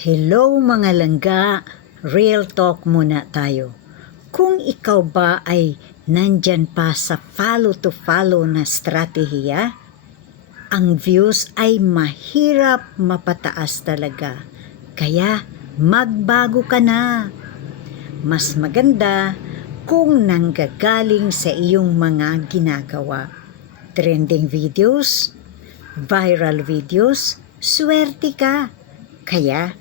Hello mga langga, real talk muna tayo. Kung ikaw ba ay nandyan pa sa follow to follow na strategiya, ang views ay mahirap mapataas talaga. Kaya magbago ka na. Mas maganda kung nanggagaling sa iyong mga ginagawa. Trending videos, viral videos, swerte ka. Kaya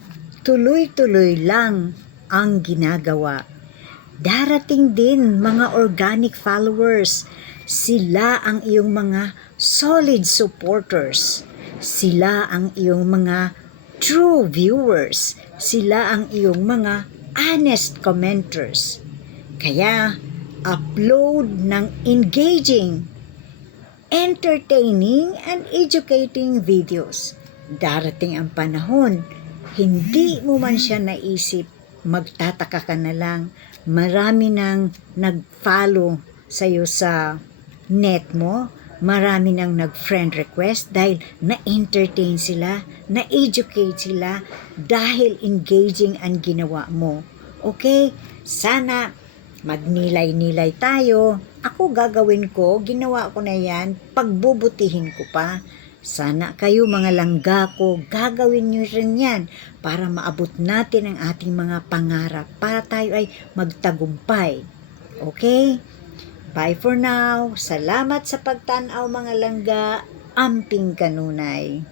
tuloy-tuloy lang ang ginagawa. Darating din mga organic followers. Sila ang iyong mga solid supporters. Sila ang iyong mga true viewers. Sila ang iyong mga honest commenters. Kaya upload ng engaging, entertaining, and educating videos. Darating ang panahon, hindi mo man siya naisip, magtataka ka na lang, marami nang nag-follow sa'yo sa net mo, marami nang nag-friend request dahil na-entertain sila, na-educate sila, dahil engaging ang ginawa mo. Okay? Sana magnilay-nilay tayo. Ako gagawin ko, ginawa ko na yan, pagbubutihin ko pa. Sana kayo mga langga ko, gagawin nyo rin yan para maabot natin ang ating mga pangarap, para tayo ay magtagumpay. Okay? Bye for now. Salamat sa pagtanaw mga langga. Amping kanunay.